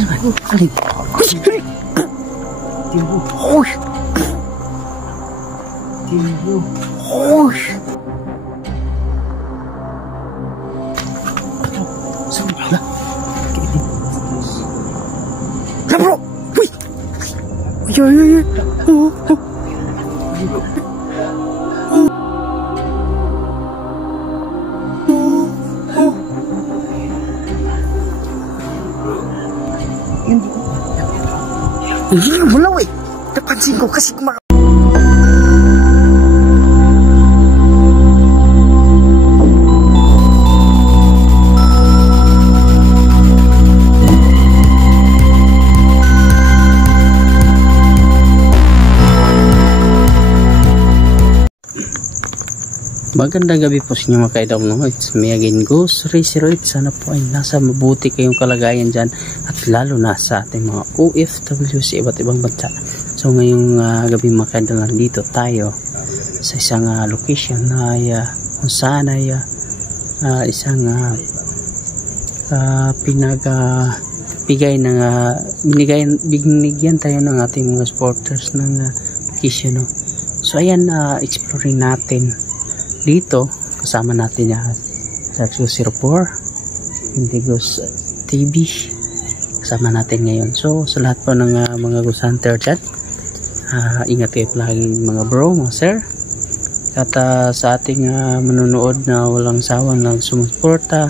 Alin? Hoy! Hoy! Saan ba? Hala bro! Uy! Uy! Wala weh. Napansin ko kasi magandang gabi po sa inyo mga kaidol, no? It's me again, Ghost Racer. Sana po ay nasa mabuti kayong kalagayan dyan, at lalo na sa ating mga OFW sa iba't ibang bansa. So ngayong gabi mga kaidol, nandito tayo sa isang location na kung saan ay isang binigyan tayo ng ating mga supporters ng location, no? So ayan, exploring natin dito. Kasama natin sa 04 Indigos TV, kasama natin ngayon. So sa lahat po ng mga Ghost Hunter dyan, ingat kayo palagi mga bro, mga sir, at sa ating manonood na walang sawang sumusuporta,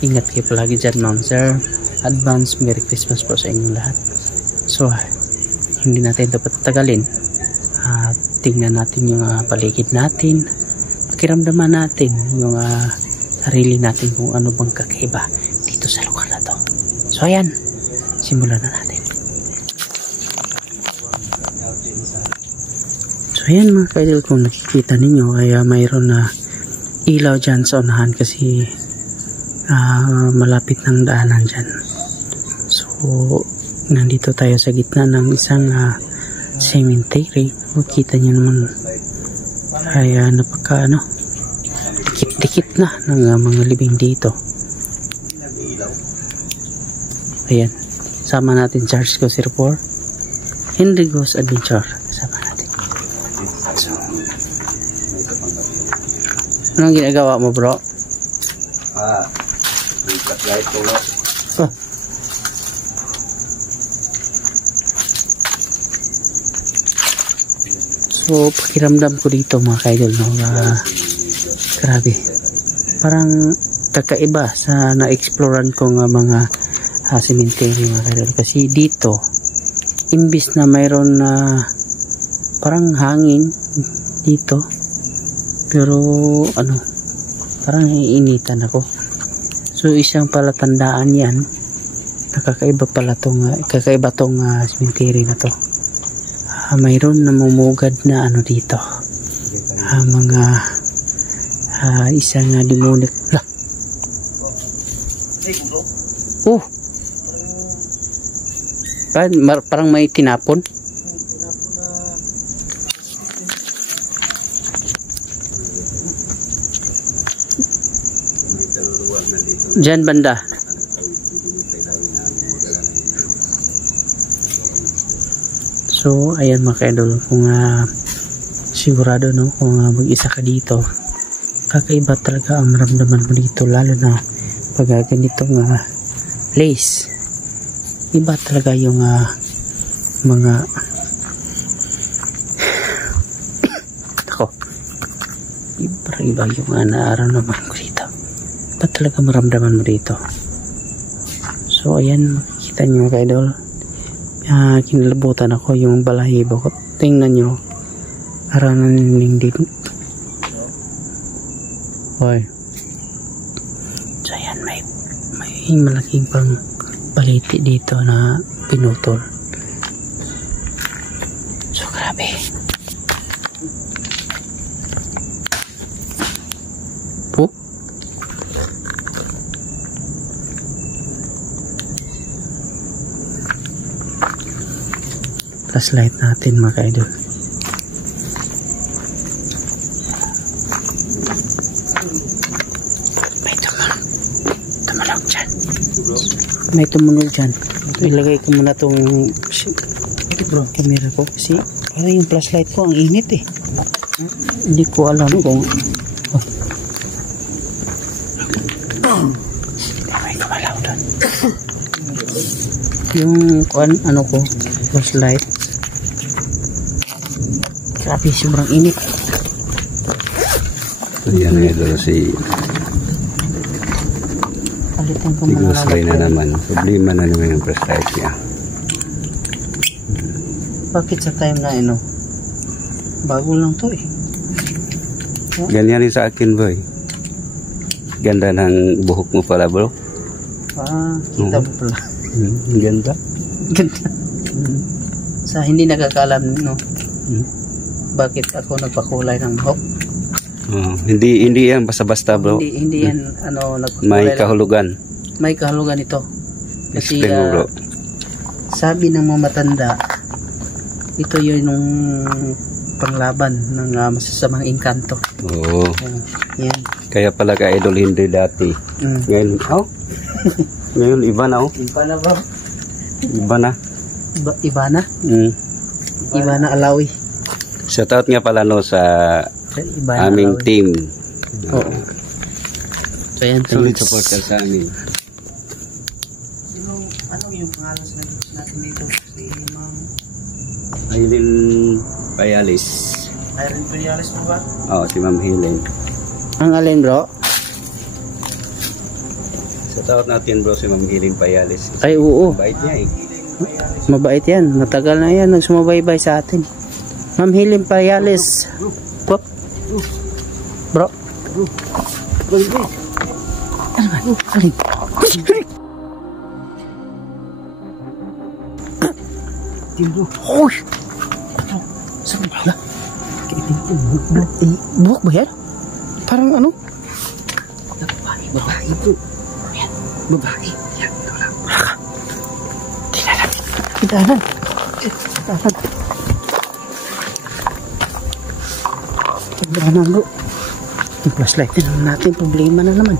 ingat kayo palagi dyan mga sir. Advance Merry Christmas po sa inyong lahat. So hindi natin ito patagalin, tingnan natin yung paligid natin, pakiramdaman natin yung sarili natin kung ano bang kakaiba dito sa lugar na to. So ayan, simulan na natin. So ayan mga kaidol, kung nakikita ninyo ay mayroon na ilaw dyan sa unahan kasi malapit ng daanan dyan. So nandito tayo sa gitna ng isang cemetery. Makita nyo naman ay napaka dikit na ng mga libing dito. Ayan, sama natin Charles Go 04 Henry Goes Adventure, sama natin. So anong ginagawa mo bro? So pakiramdam ko dito mga kaidol, no, grabe, parang kakaiba sa na-exploran ko ng mga cemetery mga kaidol. Kasi dito imbis na mayroon parang hangin dito, pero parang iinitan ako. So isang palatandaan yan, nakakaiba pala kakaiba tong cemetery na to. Mayroon namumugad na dito, mga isang demonic parang may tinapon. Diyan banda. So ayan mga kaidol, kung sigurado, no, kung mag-isa ka dito, kakaiba talaga ang maramdaman mo dito, lalo na pag ganitong place. Iba talaga yung mga iba yung naararamdaman ko dito. Iba talaga maramdaman mo dito. So ayan, makikita nyo mga kaidol, kinalabutan ako yung balahibo ko. Tingnan nyo, aranan din. Hoy. So ayan, may malaking pang baliti dito na pinutol. So grabe. Flashlight natin mga kaidol. May tumunog dyan. Ilagay ko muna tong camera ko kasi parang yung flashlight ko ang init eh. Hindi ko alam kung may kamalaw doon. Yung ano ko flashlight, grabe sobrang init. Ayan na ito si Palitan ko Tigusay na naman. Problema na naman yung flashlight niya. Bakit sa time na bago lang to eh. Ganyan rin sa akin, boy. Ganda ng buhok mo pala, bro. Kita mo pala. Ganda. Ganda. Sa hindi nakakaalam, bakit ako nagpakulay ng buhok? Hindi yan basta-basta, bro. Hindi yan nagpakulay. May kahulugan. May kahulugan ito. Kasi Explain mo, bro. sabi ng mga matanda, ito yung panglaban ng masasamang engkanto. Oo. Yan. Kaya pala ka idol hindi dati. Ngayon, ngayon iba na, Iba na ba? Iba na. Iba na? Iba na Alawi. Shoutout nga pala sa aming Alawi. team. Oo. So yan, Solid support ka sa amin. Ano yung pangalan natin dito? Si Ma'am Aileen Payalis. Irene Periales po ba? Oo, si Ma'am Helen. Ang alin, bro? Shoutout natin, bro, si Ma'am Helen Payalis. Ay, oo. Bait niya eh. Mabait yan. Matagal na yan. Nagsumabaybay sa atin. Ma'am Helen Periales. Bro. Ano ba? Alin? Hoy! Saan ba? Buhok ba yan? Parang ano? Babae po. Babae. Yan. Wala ka. Tinanan. Tinanan bro. Yung flashlight din natin. Problema na naman.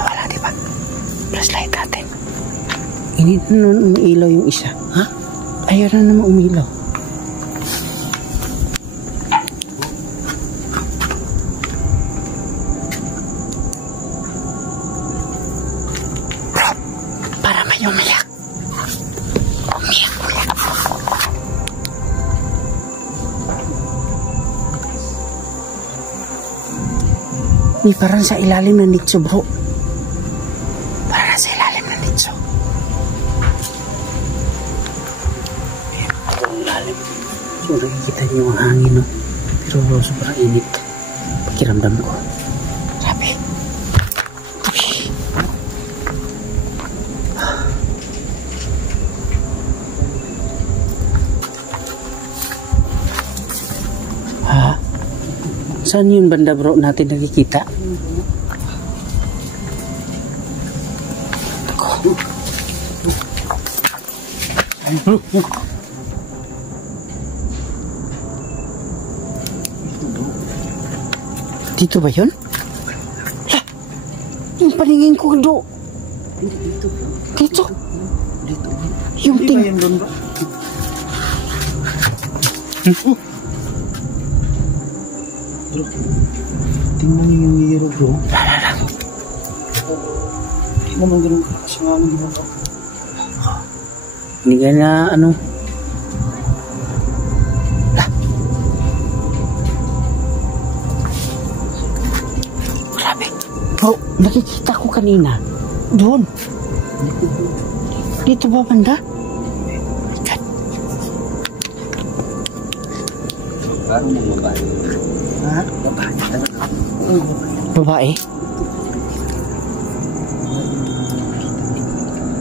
Wala diba? Flashlight natin. Hindi na umiilaw yung isa. Ha? Ayaw na naman umilaw. Bro, para may umiyak. Umiyak. Ni parang sa ilalim ng nitso, bro. Parang sa ilalim ng nitso. So, nakikita niyo ang hangin, no? Pero sobrang init. Pakiramdam ko. Grabe. Ha? Saan yun banda, bro, natin nakikita? Ako. Dito ba yun? Ha? Yung paningin ko do. Dito. Yung ting. Tingnan niyo yung hero, bro. Hindi naman ganun kasi nga naman ginagawa. Hindi ka na ano. Bro, nakikita ko kanina. Doon. Dito ba banda? Parang mga babae. Ha? Babae talaga. Babae?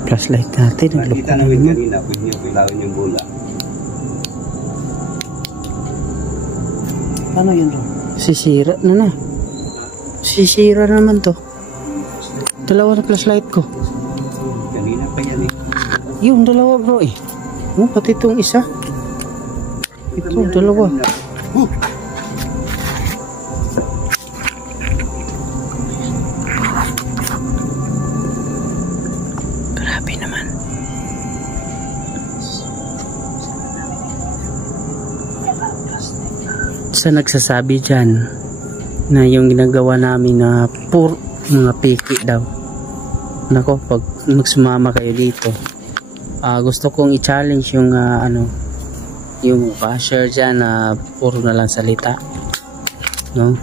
Flashlight natin. Nakita namin kanina. Pwede niyo pilawin yung bola. Ano yun, bro? Sisira na. Sisira naman to. Dalawa na flashlight ko. Kanina pa yan eh. Yung dalawa, bro eh. Oh, pati itong isa. Ito, dalawa. sa nagsasabi dyan na yung ginagawa namin na mga piki daw. Nako, pag magsumama kayo dito, gusto kong i-challenge yung yung basher dyan na puro na lang salita, no?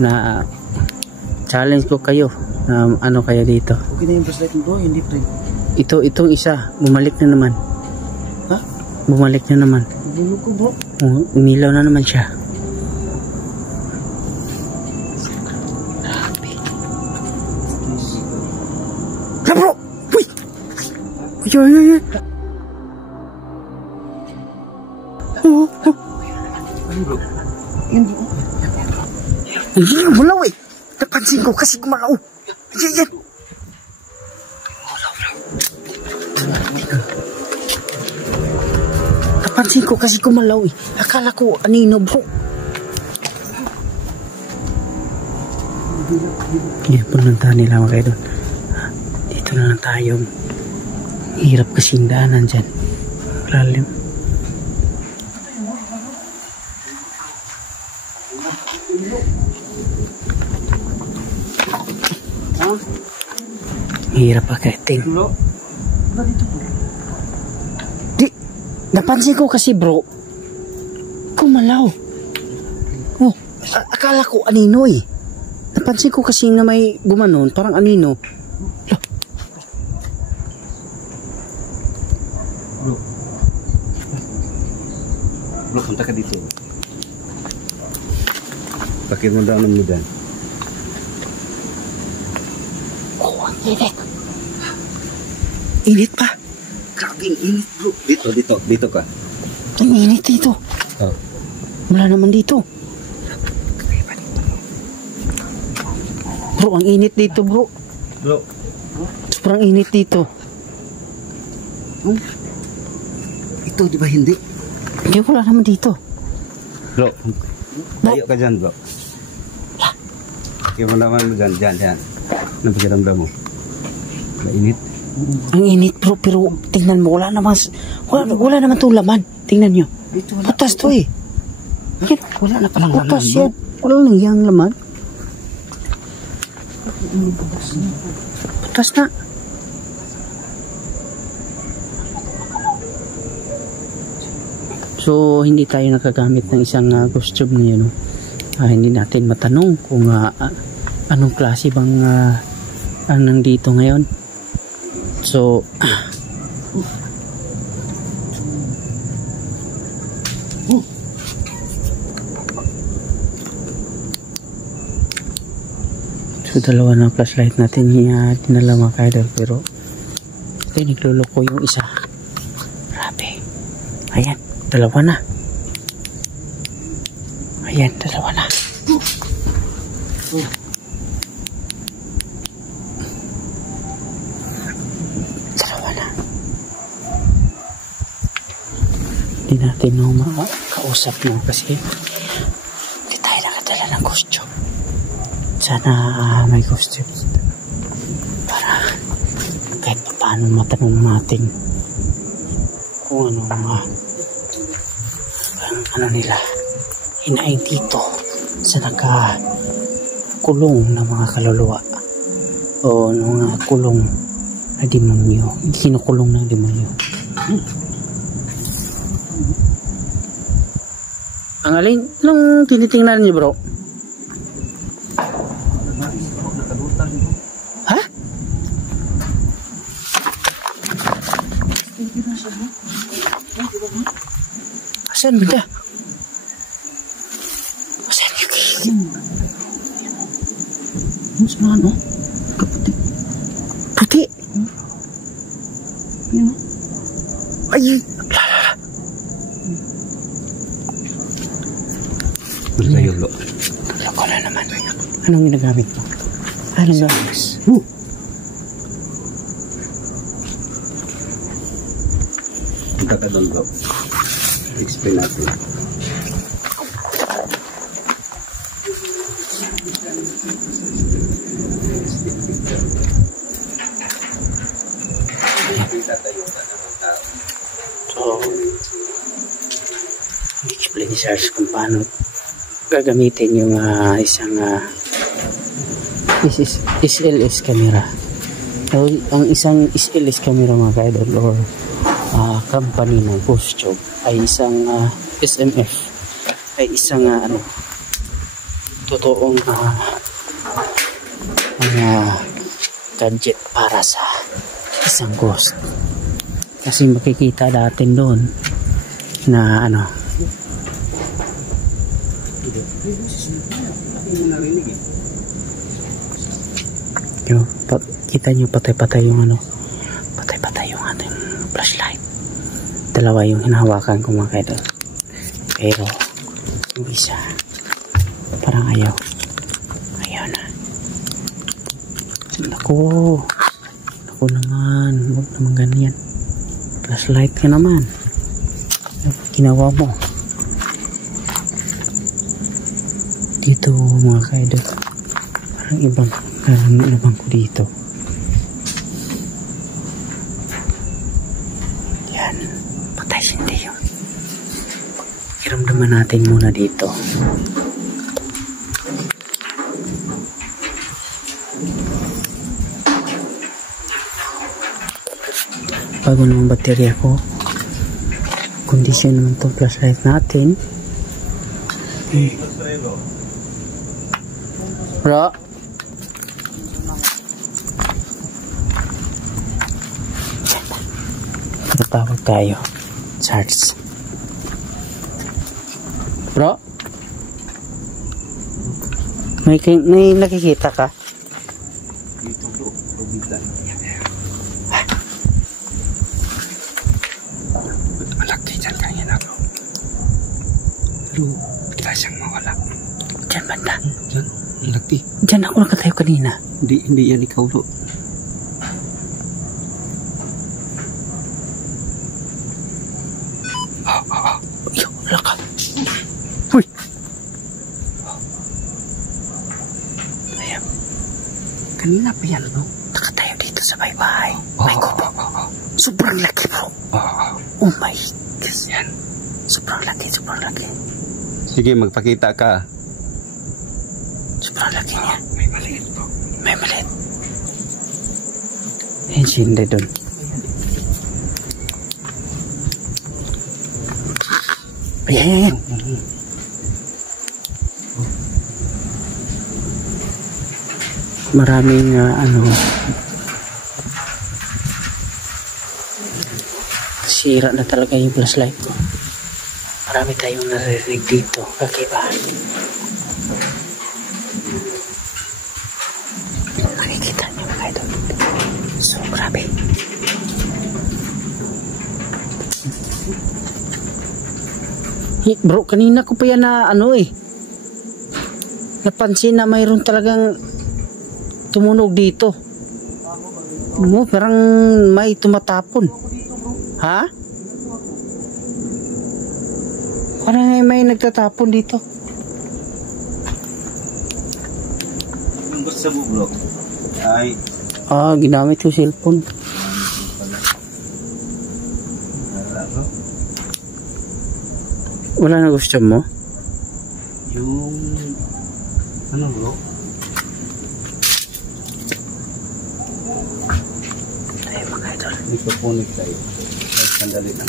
Na challenge ko kayo na ano kayo dito. Okay na yung flashlight mo, bro, hindi pre. Itong isa, bumalik na naman. Ha? Bumalik na naman. Bulo ko, bro. Umilaw na naman siya. Ha, bro! Uy! Uy! Ano, bro? Yan, bro. Hindi, malaw eh. Napansin ko kasi gumalaw. Yan. Napansin ko kasi gumalaw eh. Akala ko anino, bro. Yan, pununtahan nila mga kayo doon. Dito na lang tayo. Hirap kasi yung daanan dyan. Lalim. Hirap pa kating. Di, napansin ko kasi bro, kumalaw. Oh, akala ko anino eh. Napansin ko kasi na may gumanon, parang anino. Bro, punta ka dito. Pakai mo daw ng mudan. Oh, ang init. Init pa. Grabe init, bro. Dito ka. Ang init dito. Oh. Wala naman dito. Bro, ang init dito, bro. Bro. Sobrang init dito. Ito, di ba hindi? Hindi, wala naman dito. Bro, tayo ka dyan, bro. Kaya mo naman mo dyan. Napakiramdam mo. Mainit. Ang init, bro, pero tingnan mo, wala naman itong laman. Tingnan nyo. Putas to eh. Yan, Wala na palang laman, putas bro. yan. Wala lang yung laman. Putas na. So, hindi tayo nakagamit ng isang ghost tube ngayon. No? Hindi natin matanong kung anong klase bang ang nandito ngayon. So, dalawa ng flashlight natin dinala mga kaidol, pero nagluloko yung isa. Grabe. Ayan, dalawa na. Ayan, dalawa na. Dalawa na. Hindi natin makausap mo kasi hindi tayo nakadala ng costume. Sana may costume para kahit paano matanong natin kung ano nila hinaing dito sa nakakulong na mga kaluluwa o mga kulong na demonyo, kinukulong ng demonyo. Ang alin, anong tinitingnan niyo, bro? Ha? Asan ba? Asan yung kilim? Mas na ano? Kaputi. Puti? Yan. Ay! Basta yung lo. Loko na naman. Anong ginagamit mo? Anong gamit? Punta ka doon, bro. Explain natin. So, explain ni Charles kung paano gagamitin yung isang SLS camera. So, ang isang SLS camera mga ka-idol or company ng Ghost Tube ay isang SMF ay isang totoong gadget para sa isang ghost. Kasi makikita natin doon na kita nyo patay-patay yung patay-patay yung ating flashlight. Dalawa yung hinahawakan ko mga kaidol, pero yung isa parang ayaw na. Naku naman, huwag naman ganyan. Flashlight ka naman, ginawa mo dito mga kaidol. Parang ibang ko dito. Yan, patay hindi yun. Iramdaman natin muna dito. Bago naman baterya ko, kondisyon naman itong flashlight natin. Bro, tatawag tayo. Charge. Bro, may nakikita ka? Dito bro, probitan. Malaki dyan kanina bro. Pero bigla siyang mawala. Diyan banda? Diyan, malaki. Diyan ako nakatayo kanina. Hindi yan ikaw bro. Yo, wala ka. Uy! Ayan. Kanina pa yan bro. Nakatayo dito sa bahay. May kubo. Sobrang laki bro. Oh my goodness. Yan. Sobrang laki. Sige, magpakita ka. Sobrang laki niya. May maliit bro. May maliit. Hindi doon. Ayan. Maraming sira na talaga yung flashlight ko. Marami tayong naririnig dito. Kakiba. Makikita niyo mga idol. So, grabe. Bro, kanina ko pa yan na napansin na mayroon talagang tumunog dito. Parang may tumatapon. Ha? Parang may nagtatapon dito. Ang gusto mo bro ay ginamit yung cellphone. Wala na gusto mo? Yung bro? Tayo mga idol. Nagpapunik tayo. Sandali lang.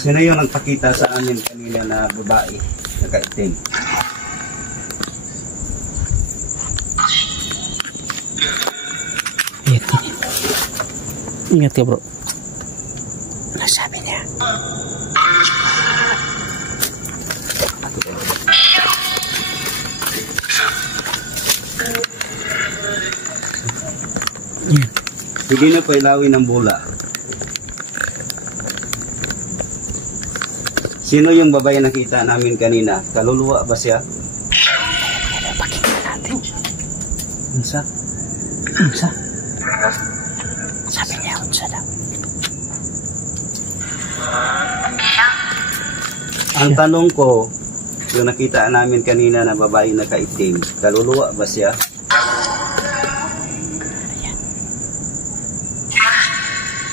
Sino yung nagpakita sa amin kanina na babae na kaitim? Ingat ya bro. Ano sabi niya? Hindi na pailawin ng bola. Sino yung babae nakita namin kanina? Kaluluwa ba siya? Pakinggan natin. Unsa? Sabi niya, unsa daw. Ang tanong ko, yung nakita namin kanina na babae na kaitim, kaluluwa ba siya?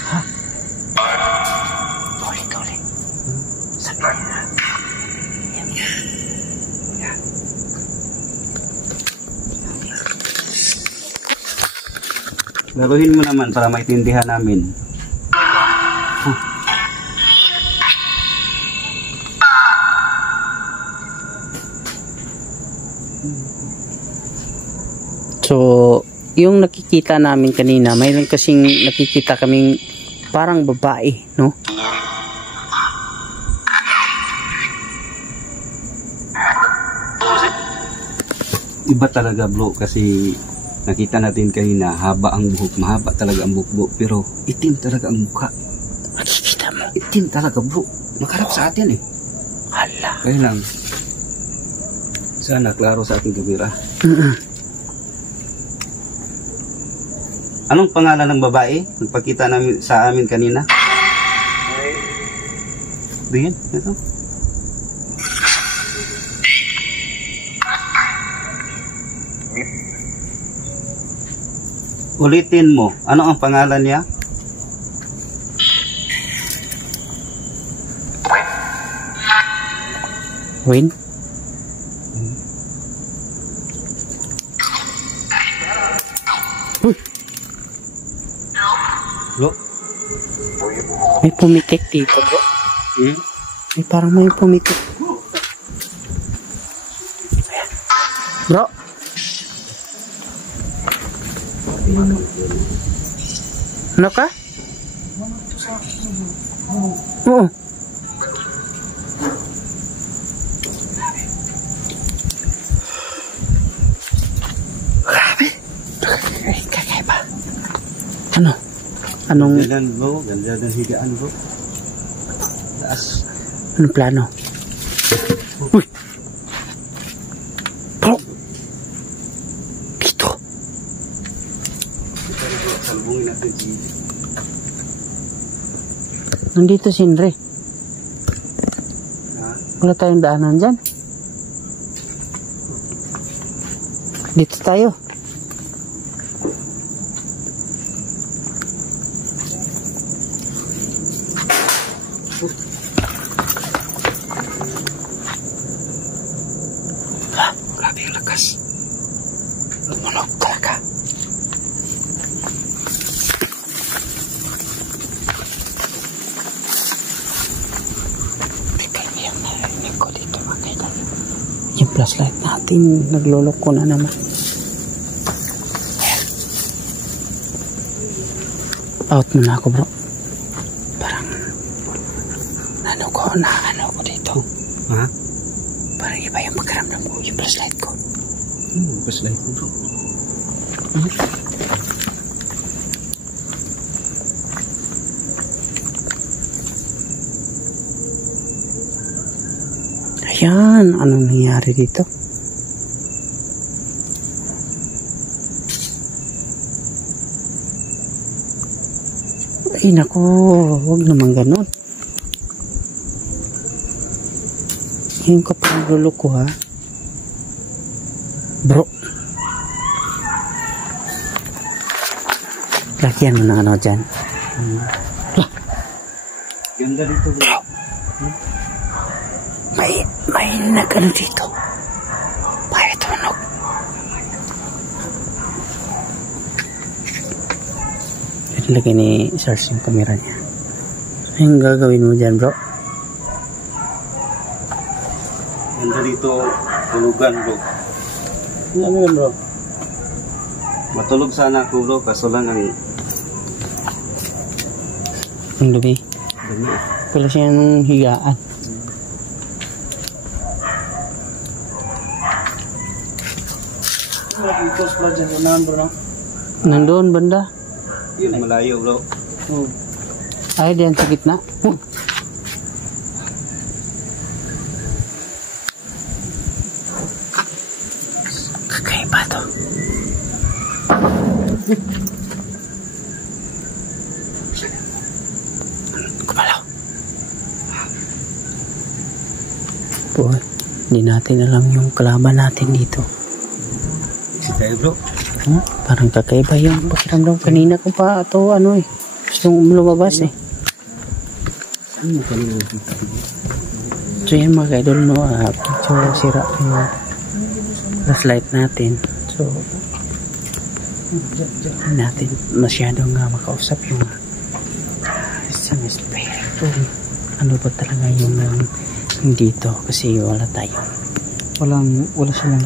Ha? Ulit. Sabi niya. Yan. Laruhin mo naman para maintindihan namin. So, yung nakikita namin kanina, mayroon kasing nakikita kaming parang babae, no? Iba talaga bro, kasi nakita natin kanina, haba ang buhok, mahaba talaga ang buhok, pero itim talaga ang mukha. Nakikita mo? Itim talaga bro, nakarap sa atin eh. Hala. Kaya lang, sana klaro sa ating kamera. Anong pangalan ng babae? Nagpakita namin sa amin kanina. Diyan, ito. Ulitin mo, ano ang pangalan niya? Win? Bro? May pumitik dito, bro. May parang may pumitik. Ayan. Bro. Ano ka? Oo. Grabe. Ay, kakaiba. Ano? Anong... Ganda bro, ganda ng higaan bro. Taas. Anong plano? Uy! Bro! Dito. Salbungin natin si... Nandito si Henry. Wala tayong daanan dyan. Dito tayo. Grabe yung lakas. Tumunog talaga. Teka, yung narinig ko dito mga kailan. Yung flashlight natin, nagloloko na naman. Ayan. Out muna ako bro. Parang ano ko dito. Ha? Parang iba yung pagkaramdam ko, yung flashlight ko. Flashlight ko bro. Ayan, anong nangyari dito? Ay naku, huwag naman ganun. Yung kapanggulo ko ha. Bro. Lagyan mo na ano dyan. Ganda dito bro. May nag-ano dito. May tunog. Lagay ni Sars yung camera niya. Anong gagawin mo dyan bro? Ganda dito, tulugan bro. Ano yun bro? Matulog sana ako bro, kaso lang ang dumi. dumi. Pala siya ng higaan. Nandoon banda. Yun malayo bro. Ay, diyan sa gitna. Kakaiba to. Kumalaw. po, hindi natin alam yung kalaban natin dito. Si tayo bro. Parang kakaiba yung pakiramdam kanina ko pa ito gustong lumabas eh. Ano ka naman? So yan mga ka-idol, medyo sira yung flashlight natin. So natin masyadong makausap yung isang espiritu. Ano ba talaga yung dito, kasi wala wala silang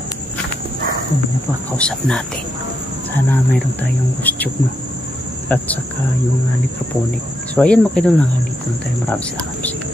napakausap natin. Sana mayroon tayong gusto at saka yung microphonic. So ayan, makidol lang dito tayo. Maraming salamat sa inyo.